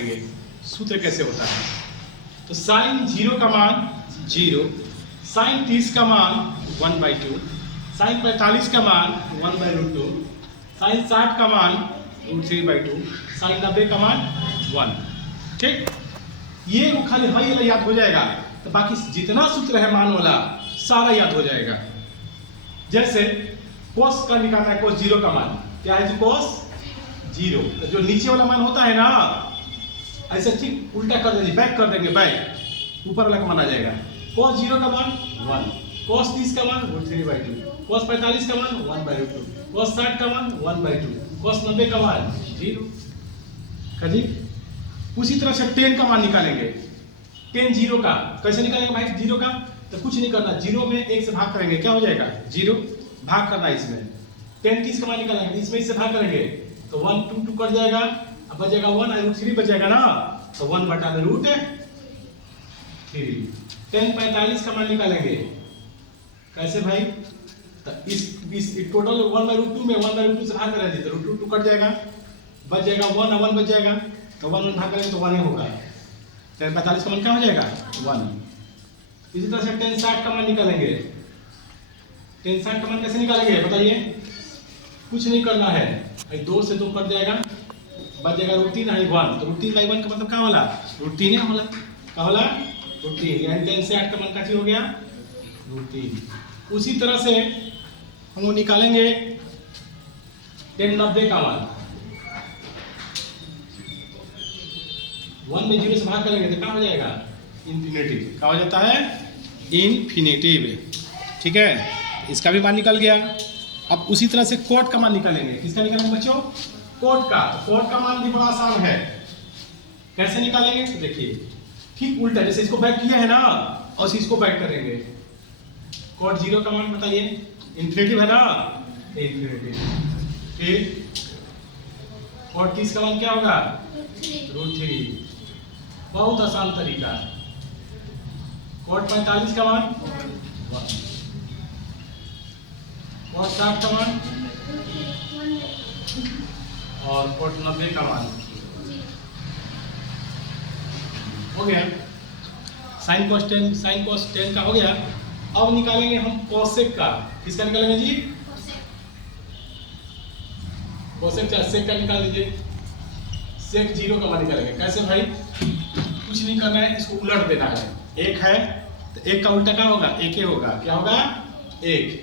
करेंगे सूत्र कैसे होता है। तो साइन 0 का मान 0, साइन 30 का मान 1/2, साइन 45 का मान 1/√2, साइन 60 का मान √3/2, साइन 90 का मान 1। ठीक, ये वो खाली हाँ ये याद हो जाएगा तो बाकी जितना सूत्र है मान वाला सारा याद हो जाएगा। जैसे कोस का निकालना है, कोस 0 का मान क्या है जी, कोस 0, तो जो नीचे वाला मान होता है ना ऐसे ठीक उल्टा कर देंगे, बैक कर देंगे, बैक ऊपर वाला का मान आ जाएगा। कोस 0 का मान 1, कोस 30 का मान √3/2, कोस 45 का मान 1/√2, कोस 60 का मान 1/2, कोस 90 का मान 0। कभी उसी तरह से 10 का मान निकालेंगे। 10 0 का कैसे निकालेंगे भाई 0 का, तो कुछ नहीं करना, 0 में 1 से भाग करेंगे, क्या हो जाएगा 0, भाग करना है इसमें। 10 30 का मान निकालेंगे, इसमें इससे भाग करेंगे तो 1 2 2 कट जाएगा, अब बचेगा 1 √3 बचेगा ना, तो 1/√3। 10 45 का मान निकालेंगे कैसे भाई, तो इस टोटल 1/√2 में 1/√2 से भाग करेंगे तो √2 कट जाएगा, बच जाएगा 1 और 1 बच जाएगा, तो 1 भाग करेंगे तो 1 ही होगा। 10 45 का मान क्या हो जाएगा 1। इसी तरह से 10 60 का मान निकालेंगे। 10 60 का मान कैसे निकालेंगे बताइए, कुछ नहीं करना है, 2 से 2 कट जाएगा, बच जाएगा √3 है 1, तो √3/1 का मतलब क्या होला, √3 है होला, क्या होला √3, यानी 10 से 8 का मान क्या हो गया √3। उसी तरह से हम वो निकालेंगे 10 90 का मान, 1 में 0 से भाग करेंगे तो क्या हो जाएगा इन्फिनेटिव, क्या हो जाता है इन्फिनेटिव। ठीक है, इसका भी मान निकल गया। अब उसी तरह से कोट का मान निकालेंगे, किसका निकालेंगे बच्चों, कोट का। तो कोट का मान भी बड़ा आसान है, कैसे निकालेंगे तो देखिए ठीक उल्टा, जैसे इसको बैक किया है ना और इसको बैक करेंगे। कोट 0 का मान बताइए, इन्फिनेटिव है ना, इन्फिनेटिव। फिर कोट 30 का मान क्या होगा √3, बहुत आसान तरीका। कोट 45 का मान 1, कोट 60 का मान और कोट 90 का मान हो गया। साइन कोस 10 का हो गया। अब निकालेंगे हम कोसेक का, किसका निकालेंगे जी, कोसेक सेक का निकाल लीजिए। सेक 0 का मान निकालेंगे कैसे भाई, कुछ नहीं करना है, इसको उलट देना है। 1 है तो 1 का उल्टा क्या होगा, 1 ही होगा, क्या होगा 1।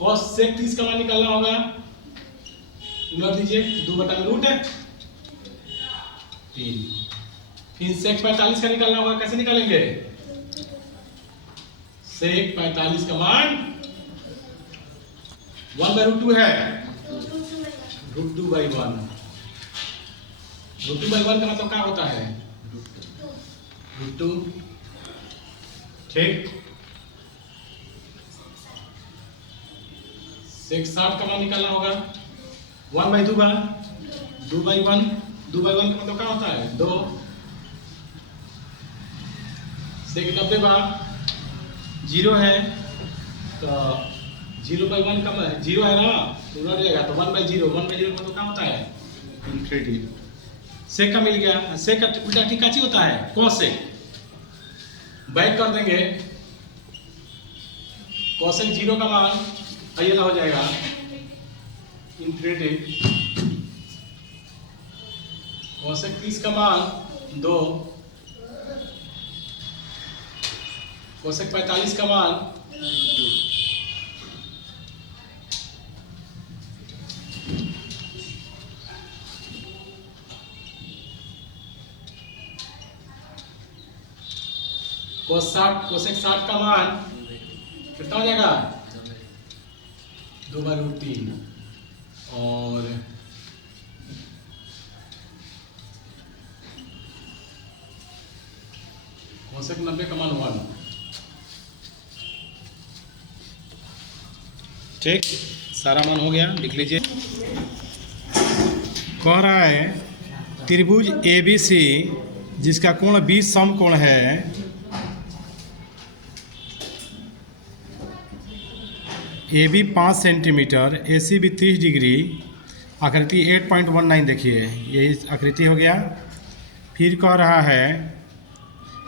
cos सेक 30 का मान निकालना होगा, उलट दीजिए, 2/√3। फिर सेक 45 का निकालना होगा, कैसे निकालेंगे, सेक 45 का मान 1/√2 है, √2/1। √2/1 का मतलब क्या होता है √2। ठीक, सेक 60 का मान निकालना होगा 1/2 का 2/1। 2/1 का मतलब क्या होता है 2। सेक 90 का 0 है तो 0/1 का 0 है ना तो उलट जाएगा, तो 1/0। 1/0 का मतलब क्या होता है इन्फिनेटिव। सेक का मिल गया, सेक का उल्टा ठीक काची होता है कोसेक, बैक कर देंगे। कोसेक 0 का मान ये हो जाएगा इन्फिनेटिव। कोसेक 30 का मान 2, कोसेक 45 का मान 2। कोसेक 60 का मान कितना हो जाएगा 2/√3 और कोसेक 90 का मान 1। ठीक, सारा मान हो गया, लिख लीजिए। कह रहा है त्रिभुज ABC जिसका कोण 20 समकोण है, AB 5 सेंटीमीटर, AC भी 30 डिग्री, आकृति 8.19 देखिए, यही आकृति हो गया। फिर कह रहा है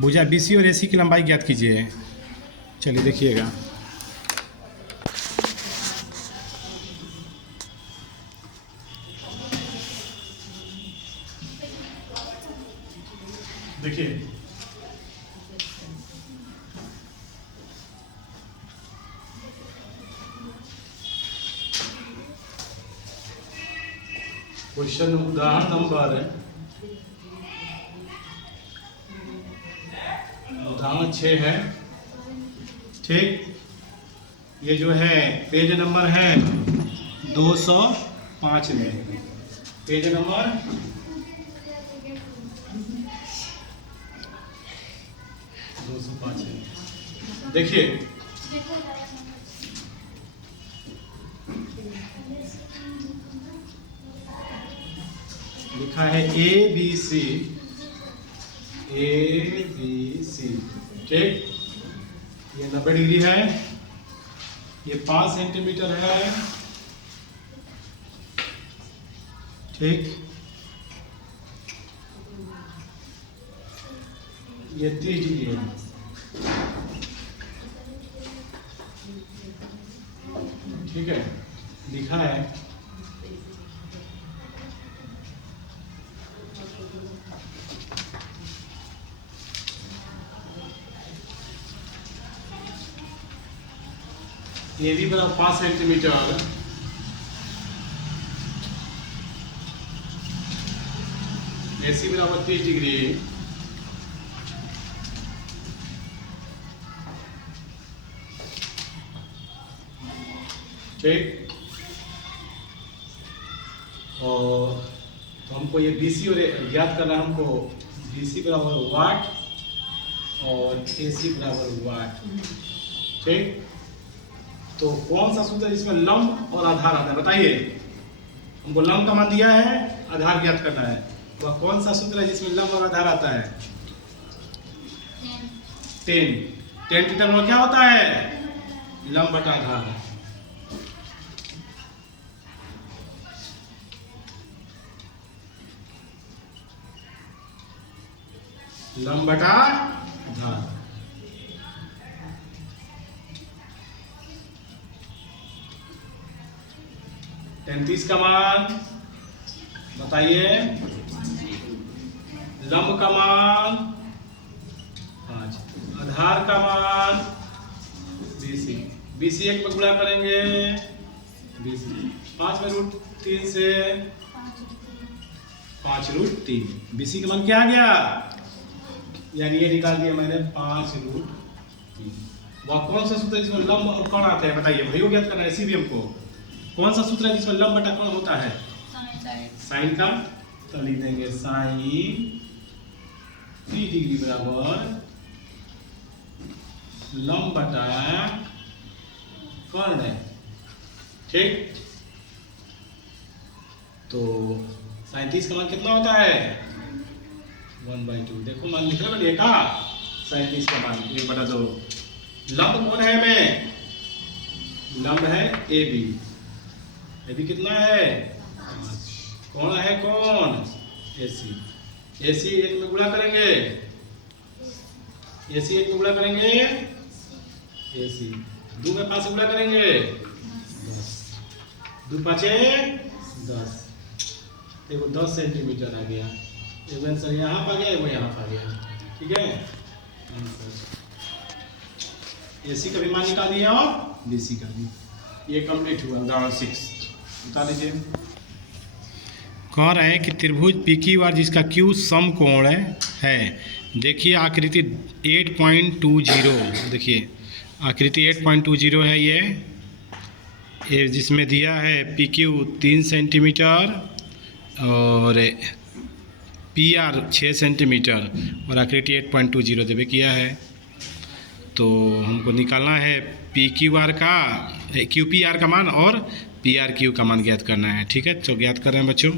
भुजा BC और AC की लंबाई ज्ञात कीजिए। चलिए देखिएगा, देखिए क्वेश्चन उदाहरण नंबर 6 है। ठीक, ये जो है पेज नंबर है 205 में, पेज नंबर 205 है। देखिए लिखा है ABC, ठीक, ये 90 डिग्री है, ये 5 सेंटीमीटर है, ठीक, ये 30 डिग्री है, ठीक है, लिखा है ये भी बराबर 5 सेंटीमीटर, AC बराबर 30 डिग्री, ठीक, और तो हमको ये BC और ज्ञात करना है, हमको BC बराबर वाट और AC बराबर वाट, ठीक। तो कौन सा सूत्र है जिसमें लंब और आधार आता है, बताइए। हमको लंब का मान दिया है, आधार ज्ञात करना है, वह कौन सा सूत्र है जिसमें लंब और आधार आता है? 10 की टर्म क्या होता है? लंब बटा आधार। लंब बटा आधार। तैंतीस का मान बताइए, लंब का मान 5, आधार का मान BC 1 में गुणा करेंगे BC 5 में √3 से 5√3, BC का मान क्या आ गया, यानी ये निकाल दिया मैंने 5√3। वह कौन सा सूत्र जिसमें लंब और कोण आते हैं, बताइए, वही ज्ञात करना है। इसी भी हमको कौन सा सूत्र है जिसमें लंब बटा कोण होता है? साइन का, तो लिख देंगे साइन 3 डिग्री बराबर लंब बटा कोण है, ठीक। तो 37 का मान कितना होता है? 1/2। देखो मान लिख रहे का 37 का मान 1/2। लंब कौन है में? लंब है AB। AB कितना है? 5। कौन है कौन? AC। AC 1 में गुणा करेंगे, AC 1 में गुणा करेंगे AC 2 में 5 से गुणा करेंगे 10, 2 5 10, देखो 10 सेंटीमीटर आ गया। एक आंसर यहाँ पर आ गया, वो यहाँ पर आ गया, ठीक है। AC का भी मान निकाल दिया और BC का भी। ये कंप्लीट हुआ उदाहरण 6। बता लीजिए। कह रहे हैं कि त्रिभुज PQR जिसका Q समकोण है। देखिए आकृति 8.20, देखिए आकृति 8.20 है ये जिसमें दिया है PQ 3 सेंटीमीटर और PR 6 सेंटीमीटर और आकृति 8.20 देवे किया है। तो हमको निकालना है PQR का QPR का मान और PRQ का मान ज्ञात करना है, ठीक है। तो ज्ञात कर रहे हैं बच्चों।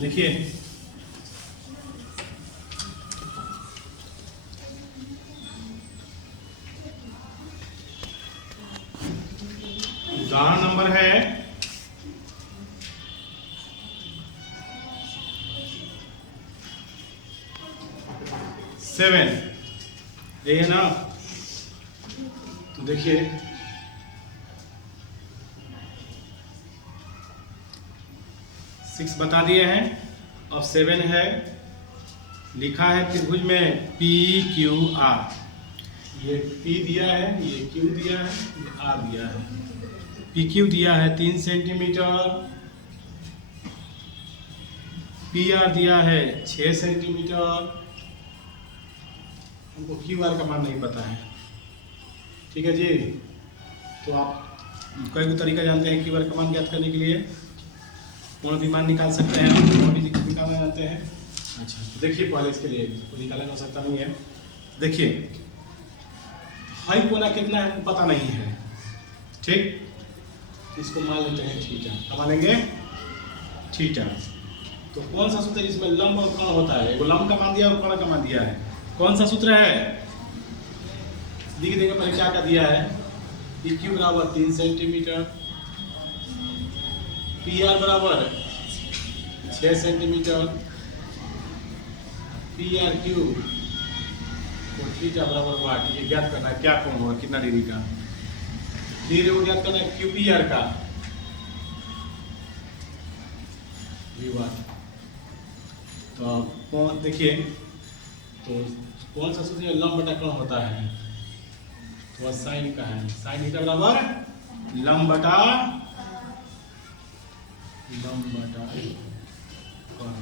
देखिए उदाहरण नंबर है 7, ये है ना। तो देखिए सिक्स बता दिए हैं, अब 7 है। लिखा है त्रिभुज में पी क्यू आर, ये P दिया है, ये Q दिया है, ये R दिया है। PQ दिया है 3 सेंटीमीटर, PR दिया है 6 सेंटीमीटर। हमको QR का मान नहीं पता है, ठीक है जी। तो आप कई तरीका जानते हैं QR का मान ज्ञात करने के लिए, कौन भी मान निकाल सकते हैं, कौन भी निकालना जानते हैं। अच्छा तो देखिए पहले इसके लिए कोई निकालने की आवश्यकता नहीं है। देखिए हाई कोना कितना है हमको पता नहीं है, ठीक। इसको मान लेते हैं थीटा, क्या मानेंगे थीटा। तो कौन सा सूत्र जिसमें लंब और कोण होता है, वो लंब का मान दिया और कोण का मान दिया है, कौन सा सूत्र है लिख देंगे। पहले क्या क्या दिया है, PQ बराबर 3 सेंटीमीटर, PR बराबर 6 सेंटीमीटर, PRQ और थीटा बराबर 8। ये ज्ञात करना है क्या कोण होगा, कितना डिग्री का। धीरे वो ज्ञात करना है QPR का तो कौन देखिए, तो कौन सा सूत्र लंब बटा कोण होता है, तो साइन का है। साइन थीटा बराबर लंब बटा कोण।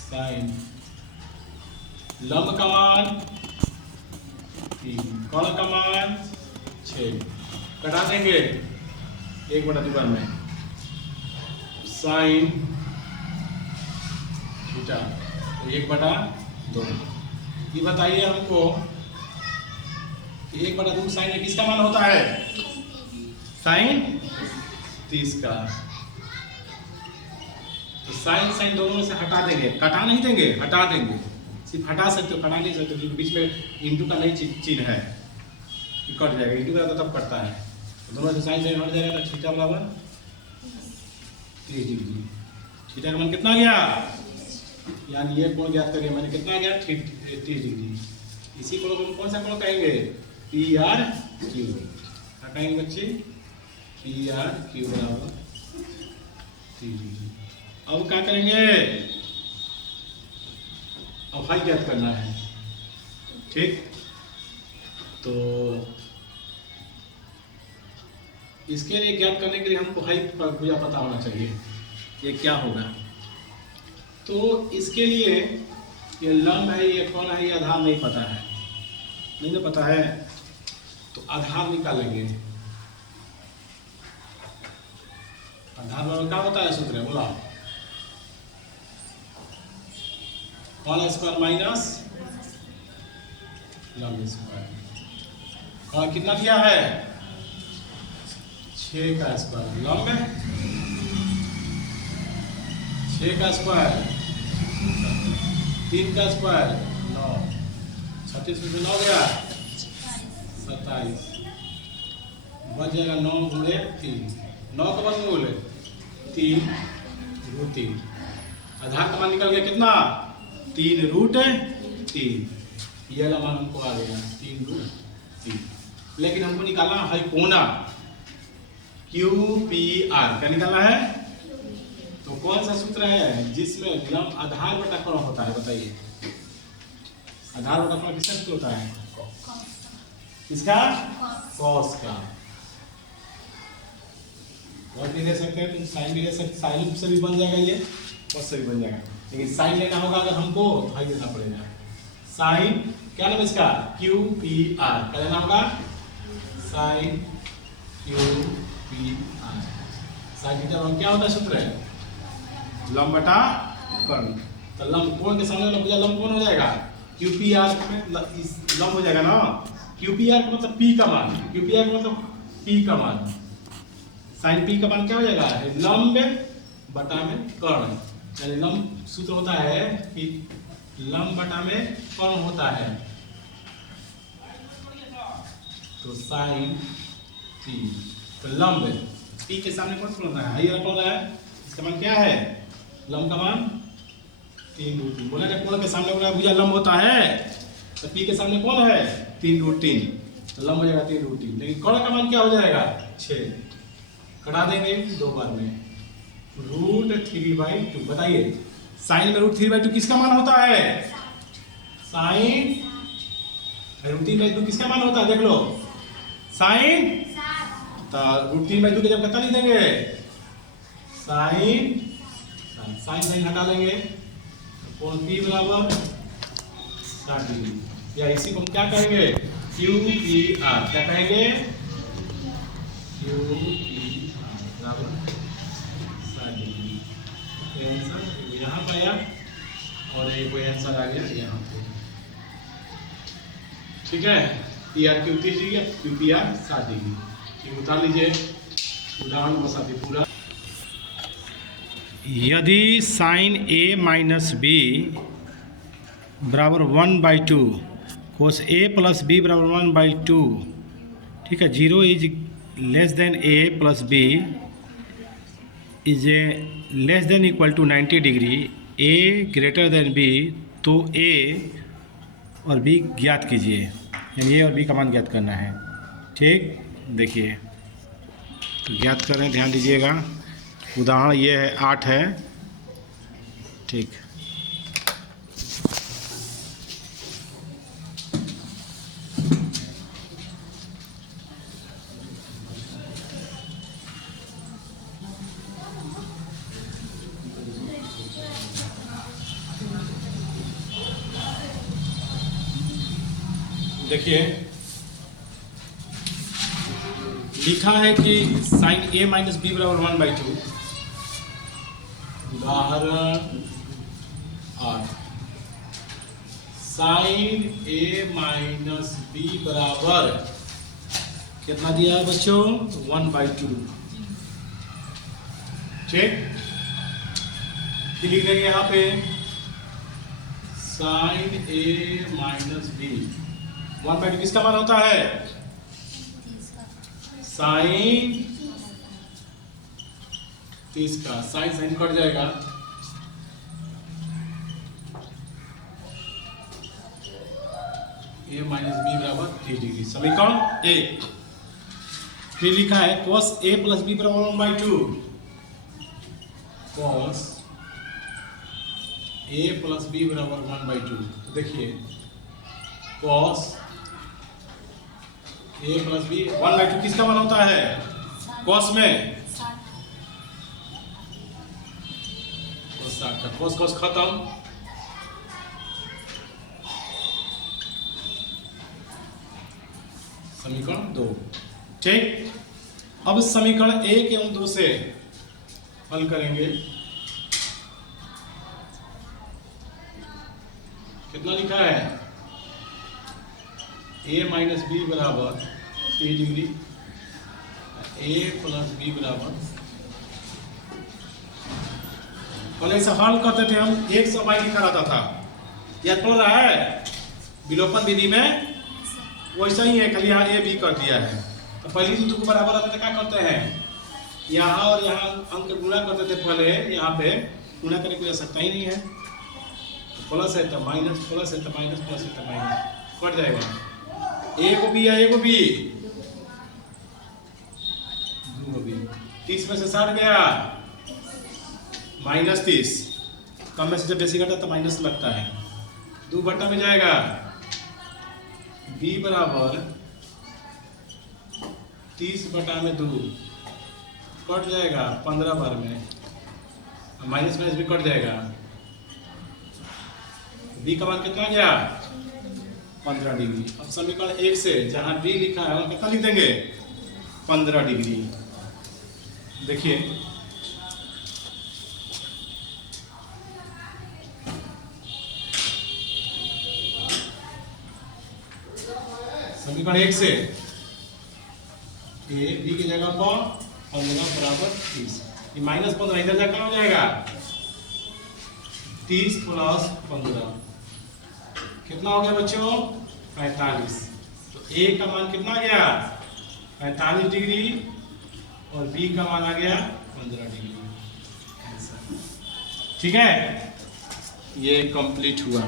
साइन लंब का मान 3, कोण का मान 6, कटा देंगे 1/2 में। Sine theta 1/2। ये बताइए हमको 1/2 साइन में किसका मान होता है, साइन 30 का। तो साइन साइन दोनों में से हटा देंगे, कटा नहीं देंगे, हटा देंगे। सिर्फ हटा सकते हो, कटा नहीं सकते, क्योंकि बीच में इंटू का नहीं चिन्ह है, कट जाएगा। इंटू का तब कटता है, तो दोनों से साइन साइन हट जाएगा। तो थीटा बराबर 30 डिग्री। थीटा का मान कितना गया, यानी ये कोण ज्ञात करिए, मैंने कितना गया 30 डिग्री। इसी कोण को कौन सा कोण कहेंगे, PRQ। क्या कहेंगे बच्चे, PRQ बराबर 30 डिग्री। अब क्या करेंगे, अब हाई ज्ञात करना है, ठीक। तो इसके लिए ज्ञात करने के लिए हमको हाई भुजा पता होना चाहिए, ये क्या होगा। तो इसके लिए ये लंब है, ये कोण है, ये आधार नहीं पता है, नहीं ना पता है, तो आधार निकालेंगे। आधार बराबर क्या होता है सूत्र, बोला कोण स्क्वायर माइनस लंब स्क्वायर। कोण कितना दिया है, 6 का स्क्वायर, लंब 6 का स्क्वायर 3 का स्क्वायर 9, 36 में से 9 गया 27, बच जाएगा 9 गुणे 3, 9 का वर्गमूल 3√3। आधार का मान निकल गया कितना, 3√3। यह मान हमको आ गया 3√3। लेकिन हमको निकालना है कोना QPR, क्या निकालना है। तो कौन सा सूत्र है जिसमें लंब आधार बटा कोण होता है, बताइए। आधार बटा कोण किसका सूत्र होता है, किसका, कॉस का। कॉस भी ले सकते हैं, तुम साइन भी ले सकते, साइन से भी बन जाएगा, ये कॉस से भी बन जाएगा। लेकिन साइन लेना होगा अगर हमको, हाई लेना पड़ेगा। साइन क्या नाम इसका, QPR, क्या लेना होगा, साइन QPR। साइन थीटा क्या होता है सूत्र है, लंब बटा कोण। तो लंब कोण के सामने वाला भुजा लंब कोण हो जाएगा, QPR में लंब हो जाएगा ना। QPR का मतलब P का मान, QPR का मतलब P का मान, साइन P का मान क्या हो जाएगा, लंब बटा में कोण। यानी लंब सूत्र होता है कि लंब बटा में कोण होता है, तो साइन टी, तो लंब पी के सामने कौन सा रहा है, ये कौन रहा है, इसका मान क्या है, लंब का मान 3√3। बोला ना कोण के सामने बोला भुजा लंब होता है, तो पी के सामने कौन है 3√3, तो लंब हो जाएगा 3√3। लेकिन कोण का मान क्या हो जाएगा 6, कटा देंगे 2 बार में, √3/2। बताइए साइन में √3/2 किसका मान होता है, साइन √3/2 किसका मान होता है, देख लो साइन, तो √3/2 के जब कितना लिख देंगे, साइन साइन हटा लेंगे, कोण P बराबर 60 डिग्री, या इसी को हम क्या कहेंगे QPR, क्या कहेंगे QPR बराबर 60 डिग्री। तो आंसर यहाँ पे आया और एक कोई आंसर आ गया यहाँ पे, ठीक है। PR 30 डिग्री, QPR 60 डिग्री, ठीक उतार लीजिए उदाहरण बसाते पूरा। यदि साइन A माइनस B बराबर 1/2, कोस A प्लस B बराबर 1/2, ठीक है, 0 is less than A plus B is a less than equal to 90 degree, A greater than B, तो A और B ज्ञात कीजिए, यानी A और B का मान ज्ञात करना है, ठीक। देखिए तो ज्ञात करें, ध्यान दीजिएगा, उदाहरण ये है 8 है, ठीक। देखिए लिखा है कि साइन A माइनस B बराबर 1/2, उदाहरण 8, साइन A माइनस B बराबर कितना दिया है बच्चों 1/2, ठीक। फिर लिख देंगे यहाँ पे साइन A माइनस B 1/2 किसका मान होता है, साइन 30 का, साइन साइन कट जाएगा, A माइनस B बराबर 30 डिग्री, समीकरण 1। फिर लिखा है cos A प्लस B बराबर 1/2, cos A प्लस B बराबर 1/2। तो देखिए cos A प्लस B 1/2 किसका मान होता है, cos में cos cos खत्म, समीकरण 2, ठीक। अब समीकरण 1 एवं 2 से हल करेंगे, कितना लिखा है A माइनस B बराबर 30 डिग्री, A प्लस B बराबर, पहले ऐसा हल करते थे हम 100 लिखा रहता था, याद पड़ रहा है, विलोपन विधि में वैसा ही है, खाली यहाँ A B कर दिया है। तो पहले जो को बराबर रहता था क्या करते हैं, यहाँ और यहाँ अंक गुणा करते थे, पहले यहाँ पे गुणा करने की आवश्यकता ही नहीं है, प्लस है तो माइनस, प्लस है तो माइनस, प्लस है तो माइनस, कट जाएगा, A को B या A को B, 2 को B, 30 में से 60 गया -30, कम में से जब बेसी घटा तो माइनस लगता है, 2 बट्टा में जाएगा, B बराबर 30/2, कट जाएगा 15 बार में, माइनस माइनस भी कट जाएगा, B का मान कितना गया 15 डिग्री। अब समीकरण 1 से जहां B लिखा है वहां कितना लिख देंगे 15 डिग्री। देखिए समीकरण 1 से A B की जगह पर 15 बराबर 30, ये -15 इधर जाकर हो जाएगा 30 + 15 कितना हो गया बच्चों 45। तो ए का मान कितना आ गया 45 डिग्री और बी का मान आ गया 15 डिग्री। ठीक है, ये कंप्लीट हुआ।